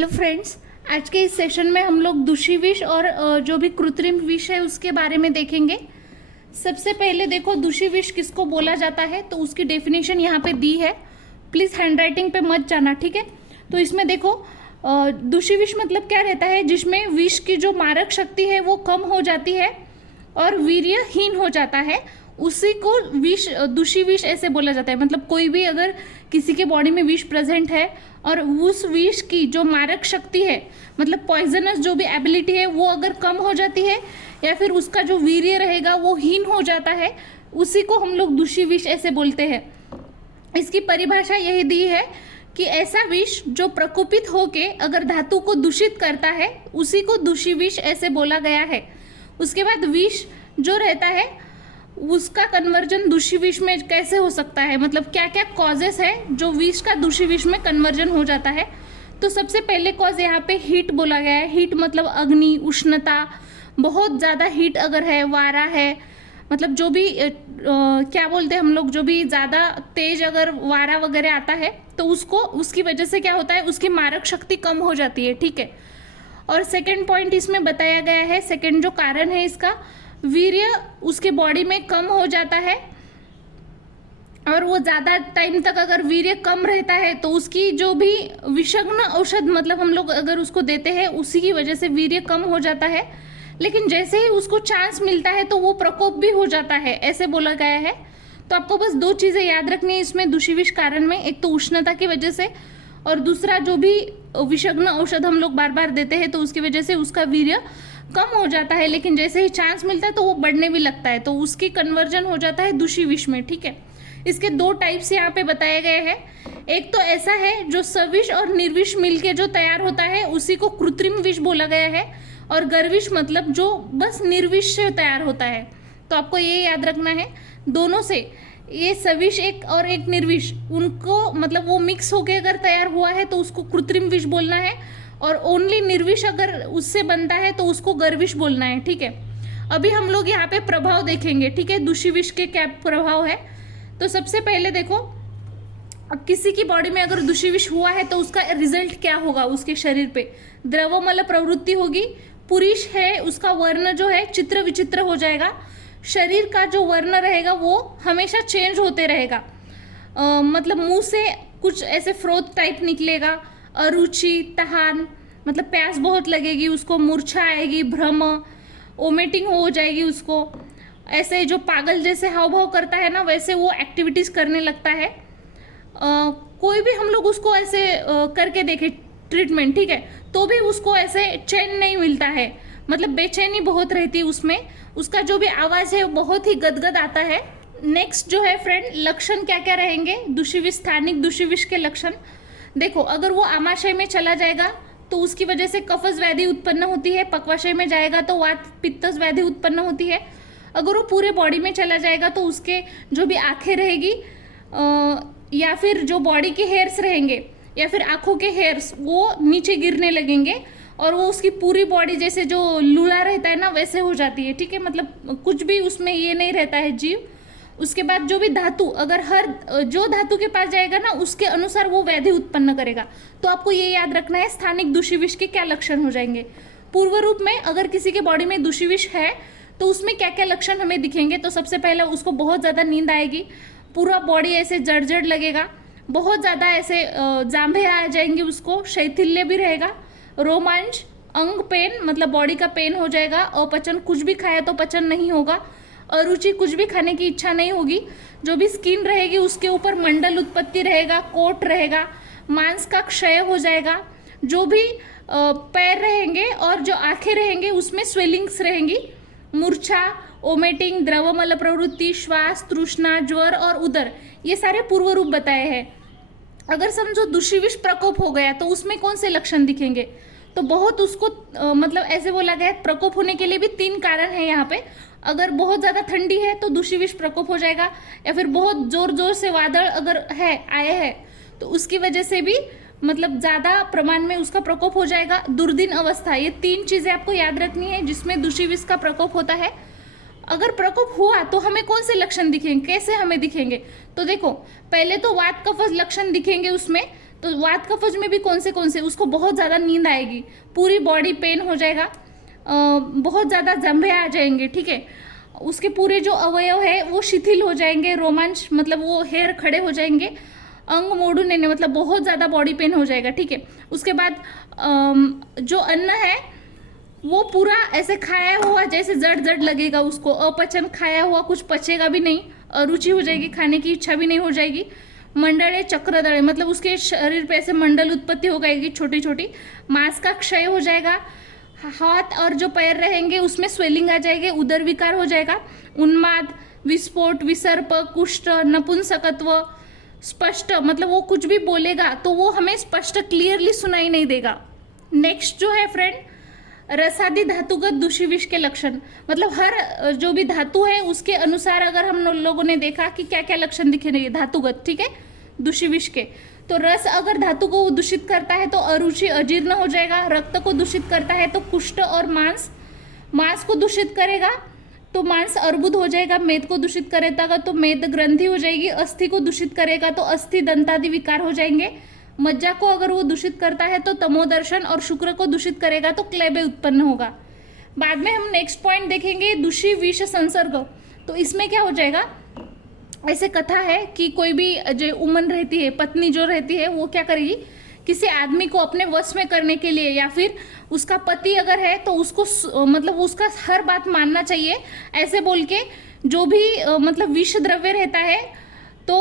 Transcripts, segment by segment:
Hello friends, आज के इस सेशन में हम लोग दूषी विष और जो भी कृत्रिम विष है उसके बारे में देखेंगे। सबसे पहले देखो, दूषी विष किसको बोला जाता है तो उसकी डेफिनेशन यहाँ पे दी है। प्लीज़ हैंडराइटिंग पे मत जाना, ठीक है। तो इसमें देखो, दूषी विष मतलब क्या रहता है, जिसमें विष की जो मारक शक्ति है वो कम हो जाती है और वीर्यहीन हो जाता है, उसी को विष, दूषी विष ऐसे बोला जाता है। मतलब कोई भी अगर किसी के बॉडी में विष प्रेजेंट है और उस विष की जो मारक शक्ति है, मतलब पॉइजनस जो भी एबिलिटी है, वो अगर कम हो जाती है या फिर उसका जो वीर्य रहेगा वो हीन हो जाता है, उसी को हम लोग दूषी विष ऐसे बोलते हैं। इसकी परिभाषा यही दी है कि ऐसा विष जो प्रकोपित होके अगर धातु को दूषित करता है, उसी को दूषी विष ऐसे बोला गया है। उसके बाद विष जो रहता है उसका कन्वर्जन दूषी विष में कैसे हो सकता है, मतलब क्या क्या कॉजेस है जो विष का दूषी विष में कन्वर्जन हो जाता है। तो सबसे पहले कॉज यहाँ पे हीट बोला गया है। हीट मतलब अग्नि, उष्णता, बहुत ज़्यादा हीट अगर है, वारा है, मतलब जो भी क्या बोलते हैं हम लोग, जो भी ज़्यादा तेज अगर वारा वगैरह आता है तो उसको, उसकी वजह से क्या होता है, उसकी मारक शक्ति कम हो जाती है, ठीक है। और सेकेंड पॉइंट इसमें बताया गया है, सेकेंड जो कारण है इसका, वीर्य उसके बॉडी में कम हो जाता है और वो ज़्यादा टाइम तक अगर वीर्य कम रहता है तो उसकी जो भी विषग्न औषध, मतलब हम लोग अगर उसको देते हैं, उसी की वजह से वीर्य कम हो जाता है। लेकिन जैसे ही उसको चांस मिलता है तो वो प्रकोप भी हो जाता है, ऐसे बोला गया है। तो आपको बस दो चीज़ें याद रखनी है इसमें दूषी विष कारण में, एक तो उष्णता की वजह से और दूसरा जो भी विषग्न औषध हम लोग बार बार देते हैं तो उसकी वजह से उसका वीर्य कम हो जाता है, लेकिन जैसे ही चांस मिलता है तो वो बढ़ने भी लगता है, तो उसकी कन्वर्जन हो जाता है दूषी विष में, ठीक है। इसके दो टाइप्स यहाँ पे बताए गए हैं। एक तो ऐसा है जो सविष और निर्विष मिलके जो तैयार होता है, उसी को कृत्रिम विष बोला गया है। और गर्विष मतलब जो बस निर्विष से तैयार होता है। तो आपको ये याद रखना है, दोनों से, ये सविष एक और एक निर्विष, उनको मतलब वो मिक्स होके अगर तैयार हुआ है तो उसको कृत्रिम विष बोलना है, और ओनली निर्विष अगर उससे बनता है तो उसको गर्विष बोलना है, ठीक है। अभी हम लोग यहाँ पे प्रभाव देखेंगे, ठीक है, दूषी विष के क्या प्रभाव है। तो सबसे पहले देखो, अब किसी की बॉडी में अगर दूषी विष हुआ है तो उसका रिजल्ट क्या होगा, उसके शरीर पे द्रवमल प्रवृत्ति होगी। पुरुष है उसका वर्ण जो है चित्र विचित्र हो जाएगा, शरीर का जो वर्ण रहेगा वो हमेशा चेंज होते रहेगा। मतलब मुंह से कुछ ऐसे फ्रोथ टाइप निकलेगा, अरुचि, तहान, मतलब प्यास बहुत लगेगी उसको, मूर्छा आएगी, भ्रम, ओमिटिंग हो जाएगी उसको, ऐसे जो पागल जैसे हाव भाव करता है ना, वैसे वो एक्टिविटीज करने लगता है। कोई भी हम लोग उसको ऐसे करके देखे ट्रीटमेंट, ठीक है, तो भी उसको ऐसे चैन नहीं मिलता है, मतलब बेचैनी बहुत रहती है उसमें, उसका जो भी आवाज है वो बहुत ही गदगद आता है। नेक्स्ट जो है फ्रेंड, लक्षण क्या क्या रहेंगे दूषी विष, स्थानिक दूषी विष के लक्षण देखो। अगर वो आमाशय में चला जाएगा तो उसकी वजह से कफज व्याधि उत्पन्न होती है, पक्वाशय में जाएगा तो वात पित्तज व्याधि उत्पन्न होती है। अगर वो पूरे बॉडी में चला जाएगा तो उसके जो भी आंखें रहेगी या फिर जो बॉडी के हेयर्स रहेंगे या फिर आंखों के हेयर्स वो नीचे गिरने लगेंगे और वो उसकी पूरी बॉडी जैसे जो लूला रहता है ना वैसे हो जाती है, ठीक है, मतलब कुछ भी उसमें ये नहीं रहता है जीव। उसके बाद जो भी धातु, अगर हर जो धातु के पास जाएगा ना उसके अनुसार वो व्याधि उत्पन्न करेगा। तो आपको ये याद रखना है स्थानिक दूषी विष के क्या लक्षण हो जाएंगे। पूर्व रूप में अगर किसी के बॉडी में दूषी विष है तो उसमें क्या क्या लक्षण हमें दिखेंगे। तो सबसे पहले उसको बहुत ज़्यादा नींद आएगी, पूरा बॉडी ऐसे जड़ जड़ लगेगा, बहुत ज़्यादा ऐसे जांभे आ जाएंगे, उसको शैथिल्य भी रहेगा, रोमांच, अंग पेन, मतलब बॉडी का पेन हो जाएगा, अपचन, कुछ भी खाया तो पचन नहीं होगा, अरुचि, कुछ भी खाने की इच्छा नहीं होगी, जो भी स्किन रहेगी उसके ऊपर मंडल उत्पत्ति रहेगा, कोट रहेगा, मांस का क्षय हो जाएगा, जो भी पैर रहेंगे और जो आंखें रहेंगे उसमें स्वेलिंग्स रहेंगी, मूर्छा, ओमेटिंग, द्रवमल प्रवृत्ति, श्वास, तृष्णा, ज्वर और उदर, ये सारे पूर्व रूप बताए हैं। अगर समझो दूषी विष प्रकोप हो गया तो उसमें कौन से लक्षण दिखेंगे, तो बहुत उसको मतलब ऐसे बोला गया, प्रकोप होने के लिए भी 3 कारण है यहाँ पे। अगर बहुत ज़्यादा ठंडी है तो दूषी विष प्रकोप हो जाएगा, या फिर बहुत जोर जोर से वादळ अगर है आए हैं तो उसकी वजह से भी मतलब ज़्यादा प्रमाण में उसका प्रकोप हो जाएगा। दुर्दिन अवस्था, ये 3 चीज़ें आपको याद रखनी है जिसमें दूषी विष का प्रकोप होता है। अगर प्रकोप हुआ तो हमें कौन से लक्षण दिखेंगे, कैसे हमें दिखेंगे, तो देखो पहले तो वात कफज लक्षण दिखेंगे उसमें। तो वात कफज में भी कौन से उसको बहुत ज़्यादा नींद आएगी, पूरी बॉडी पेन हो जाएगा, बहुत ज़्यादा जंभे आ जाएंगे, ठीक है। उसके पूरे जो अवयव है वो शिथिल हो जाएंगे, रोमांच मतलब वो हेयर खड़े हो जाएंगे, अंग मोड़ू ने मतलब बहुत ज़्यादा बॉडी पेन हो जाएगा, ठीक है। उसके बाद जो अन्न है वो पूरा ऐसे खाया हुआ जैसे जड़ जड़ लगेगा, उसको अपचन, खाया हुआ कुछ पचेगा भी नहीं, अरुचि हो जाएगी, खाने की इच्छा भी नहीं हो जाएगी। मंडले चक्रदड़े मतलब उसके शरीर पे ऐसे मंडल उत्पत्ति हो गएगी छोटी छोटी, मांस का क्षय हो जाएगा, हाथ और जो पैर रहेंगे उसमें स्वेलिंग आ जाएगी, उदर विकार हो जाएगा, उन्माद, विस्फोट, विसर्प, कुष्ठ, नपुंसकत्व, स्पष्ट मतलब वो कुछ भी बोलेगा तो वो हमें स्पष्ट क्लियरली सुनाई नहीं देगा। नेक्स्ट जो है फ्रेंड, रसादि धातुगत दूषिविष के लक्षण, मतलब हर जो भी धातु है उसके अनुसार अगर हम लोगों ने देखा कि क्या क्या लक्षण दिखे रहे धातुगत, ठीक है, दूषिविष के। तो रस अगर धातु को दूषित करता है तो अरुचि, अजीर्ण हो जाएगा, रक्त को दूषित करता है तो कुष्ठ और मांस, मांस को दूषित करेगा तो मांस अर्बुद हो जाएगा, मेद को दूषित करेगा तो मेद ग्रंथि हो जाएगी, अस्थि को दूषित करेगा तो अस्थि दंतादि विकार हो जाएंगे, मज्जा को अगर वो दूषित करता है तो तमोदर्शन, और शुक्र को दूषित करेगा तो क्लेबे उत्पन्न होगा। बाद में हम नेक्स्ट पॉइंट देखेंगे दूषी विष संसर्ग। तो इसमें क्या हो जाएगा, ऐसे कथा है कि कोई भी जो उमन रहती है, पत्नी जो रहती है वो क्या करेगी, किसी आदमी को अपने वश में करने के लिए, या फिर उसका पति अगर है तो उसको मतलब उसका हर बात मानना चाहिए, ऐसे बोल के जो भी मतलब विष द्रव्य रहता है तो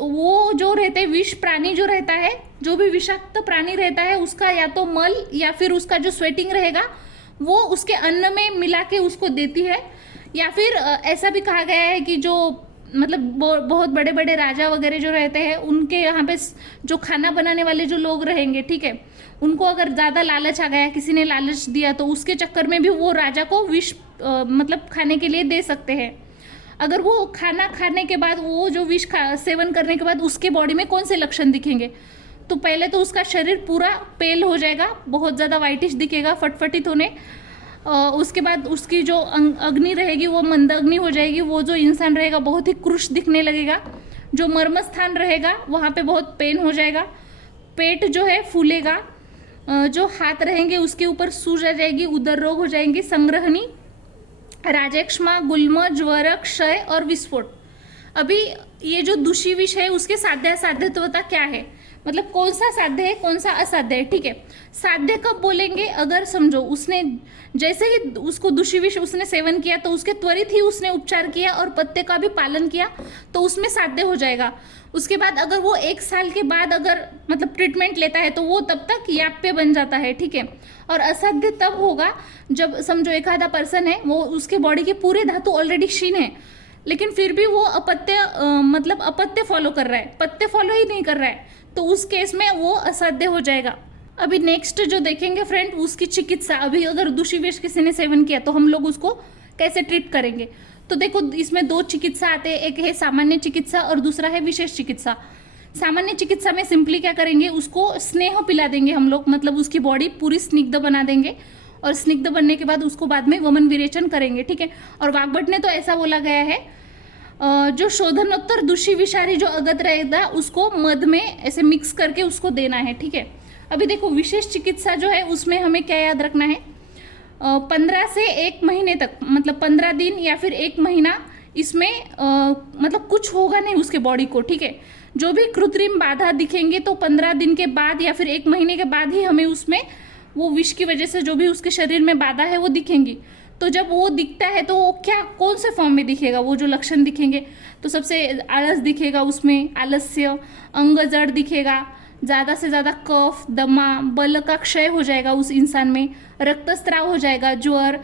वो जो रहते हैं विष प्राणी जो रहता है, जो भी विषाक्त प्राणी रहता है उसका या तो मल या फिर उसका जो स्वेटिंग रहेगा वो उसके अन्न में मिला के उसको देती है। या फिर ऐसा भी कहा गया है कि जो मतलब बहुत बड़े बड़े राजा वगैरह जो रहते हैं उनके यहाँ पे जो खाना बनाने वाले जो लोग रहेंगे, ठीक है, उनको अगर ज़्यादा लालच आ गया, किसी ने लालच दिया तो उसके चक्कर में भी वो राजा को विष मतलब खाने के लिए दे सकते हैं। अगर वो खाना खाने के बाद वो जो विष सेवन करने के बाद उसके बॉडी में कौन से लक्षण दिखेंगे, तो पहले तो उसका शरीर पूरा पेल हो जाएगा, बहुत ज़्यादा वाइटिश दिखेगा, फटफटित होने, उसके बाद उसकी जो अग्नि रहेगी वो मंद अग्नि हो जाएगी, वो जो इंसान रहेगा बहुत ही क्रुश दिखने लगेगा, जो मर्म स्थान रहेगा वहाँ पे बहुत पेन हो जाएगा, पेट जो है फूलेगा, जो हाथ रहेंगे उसके ऊपर सूज आ जाएगी, उदर रोग हो जाएंगी, संग्रहणी, राजेक्ष्मा, गुल्म, ज्वर, क्षय और विस्फोट। अभी ये जो दूषी विष है उसके साध्य असाध्यता क्या है, मतलब कौन सा साध्य है कौन सा असाध्य है, ठीक है। साध्य कब बोलेंगे, अगर समझो उसने जैसे ही उसको दूषी विष उसने सेवन किया तो उसके त्वरित ही उसने उपचार किया और पत्ते का भी पालन किया तो उसमें साध्य हो जाएगा। उसके बाद अगर वो 1 साल के बाद अगर मतलब ट्रीटमेंट लेता है तो वो तब तक याप्य बन जाता है, ठीक है। और असाध्य तब होगा जब समझो एक आधा पर्सन है, वो उसके बॉडी के पूरे धातु ऑलरेडी क्षीण है लेकिन फिर भी वो अपत्य मतलब अपत्य फॉलो कर रहा है, पत्ते फॉलो ही नहीं कर रहा है, तो उस केस में वो असाध्य हो जाएगा। अभी नेक्स्ट जो देखेंगे फ्रेंड उसकी चिकित्सा, अभी अगर दूषी विष किसी ने सेवन किया तो हम लोग उसको कैसे ट्रीट करेंगे। तो देखो इसमें 2 चिकित्सा आते हैं, एक है सामान्य चिकित्सा और दूसरा है विशेष चिकित्सा। सामान्य चिकित्सा में सिंपली क्या करेंगे, उसको स्नेह पिला देंगे हम लोग, मतलब उसकी बॉडी पूरी स्निग्ध बना देंगे और स्निग्ध बनने के बाद उसको बाद में वमन विरेचन करेंगे, ठीक है। और वाग्भट ने तो ऐसा बोला गया है जो शोधनोत्तर दूषी विषारी जो अगत रहेगा उसको मध में ऐसे मिक्स करके उसको देना है, ठीक है। अभी देखो विशेष चिकित्सा जो है उसमें हमें क्या याद रखना है, 15 से 1 महीने तक, मतलब 15 दिन या फिर 1 महीना इसमें मतलब कुछ होगा नहीं उसके बॉडी को, ठीक है। जो भी कृत्रिम बाधा दिखेंगे तो 15 दिन के बाद या फिर 1 महीने के बाद ही हमें उसमें वो विष की वजह से जो भी उसके शरीर में बाधा है वो दिखेंगी। तो जब वो दिखता है तो वो क्या कौन से फॉर्म में दिखेगा, वो जो लक्षण दिखेंगे तो सबसे आलस दिखेगा, उसमें आलस्य, अंग जड़ दिखेगा, ज़्यादा से ज़्यादा कफ, दमा, बल का क्षय हो जाएगा उस इंसान में, रक्तस्राव हो जाएगा, ज्वर,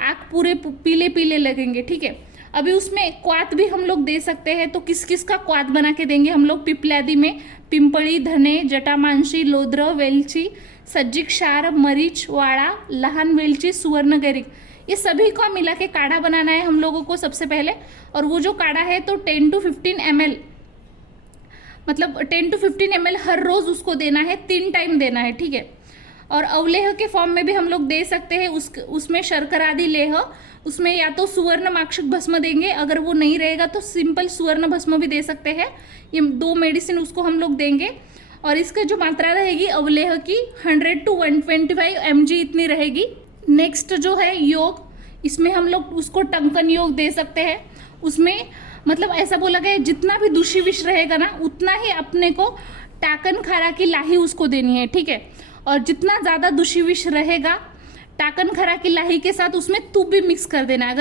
आँख पूरे पीले पीले लगेंगे, ठीक है। अभी उसमें क्वाथ भी हम लोग दे सकते हैं, तो किस किस का क्वाथ बना के देंगे हम लोग पिपल्यादि में, पिंपड़ी, धने, जटामांशी, लोद्र, वेलची, सज्जिक क्षार, मरीच, वाड़ा, लहान वेलची, सुवर्णगैरिक, ये सभी का मिला के काढ़ा बनाना है हम लोगों को सबसे पहले। और वो जो काढ़ा है तो 10 to 15 ml, मतलब 10 to 15 ml हर रोज उसको देना है, 3 टाइम देना है, ठीक है। और अवलेह के फॉर्म में भी हम लोग दे सकते हैं, उसमें शर्करादि लेह, उसमें या तो सुवर्ण माक्षिक भस्म देंगे, अगर वो नहीं रहेगा तो सिंपल सुवर्ण भस्म भी दे सकते हैं। ये 2 मेडिसिन उसको हम लोग देंगे। और इसका जो मात्रा रहेगी अवलेह की 100 to 125 mg इतनी रहेगी। नेक्स्ट जो है योग, इसमें हम लोग उसको टंकन योग दे सकते हैं। उसमें मतलब ऐसा बोला गया है जितना भी दूषी विष रहेगा ना उतना ही अपने को टाकन खारा की लाही उसको देनी है, ठीक है। और जितना ज़्यादा दूषी विष रहेगा टाकन खारा की लाही के साथ उसमें तुप भी मिक्स कर देना है।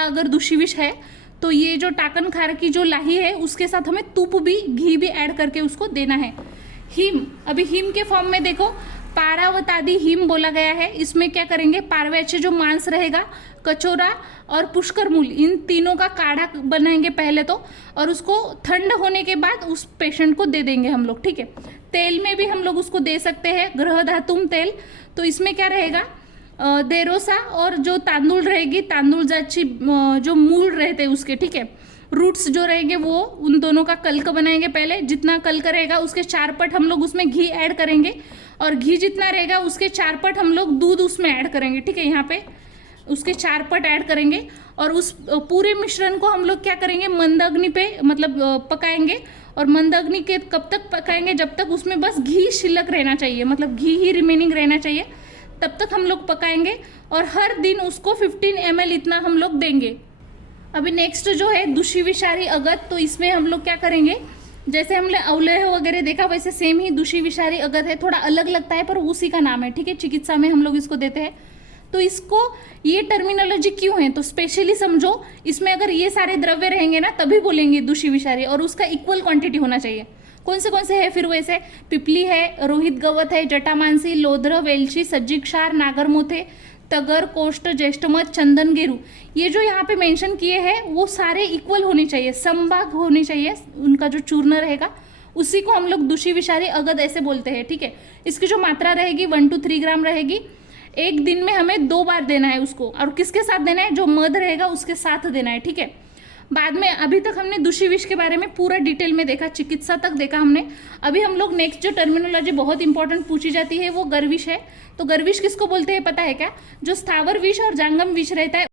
अगर दूषी विष है तो ये जो टाकन खारा की जो लाही है उसके साथ हमें तुप भी, घी भी ऐड करके उसको देना है। हिम, अभी हिम के फॉर्म में देखो पारावतादि हिम बोला गया है। इसमें क्या करेंगे, पारवैच्य जो मांस रहेगा, कचौरा और पुष्कर मूल, इन तीनों का काढ़ा बनाएंगे पहले तो, और उसको ठंड होने के बाद उस पेशेंट को दे देंगे हम लोग, ठीक है। तेल में भी हम लोग उसको दे सकते हैं, ग्रह धातुम तेल। तो इसमें क्या रहेगा, देरोसा और जो तांदुल रहेगी, तांदुल जाची जो मूल रहते हैं उसके, ठीक है, रूट्स जो रहेंगे वो, उन दोनों का कल्क बनाएंगे पहले। जितना कल्क रहेगा उसके 4 पट हम लोग उसमें घी ऐड करेंगे, और घी जितना रहेगा उसके 4 पट हम लोग दूध उसमें ऐड करेंगे, ठीक है। यहाँ पे उसके 4 पट ऐड करेंगे और उस पूरे मिश्रण को हम लोग क्या करेंगे, मंद अग्नि पे मतलब पकाएंगे। और मंद अग्नि के कब तक पकाएंगे, जब तक उसमें बस घी शिल्लक रहना चाहिए, मतलब घी ही रिमेनिंग रहना चाहिए, तब तक हम लोग पकाएंगे। और हर दिन उसको 15 ml इतना हम लोग देंगे। अभी नेक्स्ट जो है दूषी विषारी अगत, तो इसमें हम लोग क्या करेंगे, जैसे हमने अवलेह वगैरह देखा वैसे सेम ही दूषी विषारी अगत है, थोड़ा अलग लगता है पर उसी का नाम है, ठीक है। चिकित्सा में हम लोग इसको देते हैं। तो इसको ये टर्मिनोलॉजी क्यों है, तो स्पेशली समझो, इसमें अगर ये सारे द्रव्य रहेंगे ना तभी बोलेंगे दूषी विषारी, और उसका इक्वल क्वांटिटी होना चाहिए। कौन से है फिर वैसे, पिपली है, रोहित गवत है, जटामांसी, लोध्र, वेलची, सज्जी क्षार, नागरमुथे, तगर, कोष्ठ, ज्येष्ठमध, चंदन, गेरू, ये जो यहाँ पे मेंशन किए हैं वो सारे इक्वल होने चाहिए, समभाग होने चाहिए। उनका जो चूर्ण रहेगा उसी को हम लोग दूषी विषारी अगद ऐसे बोलते हैं, ठीक है। इसकी जो मात्रा रहेगी 1 to 3 ग्राम रहेगी। एक दिन में हमें 2 बार देना है उसको, और किसके साथ देना है, जो मध रहेगा उसके साथ देना है, ठीक है। बाद में अभी तक हमने दूषी विष के बारे में पूरा डिटेल में देखा, चिकित्सा तक देखा हमने। अभी हम लोग नेक्स्ट जो टर्मिनोलॉजी बहुत इंपॉर्टेंट पूछी जाती है वो गर्विष है। तो गर्विष किसको बोलते हैं पता है क्या, जो स्थावर विष और जांगम विष रहता है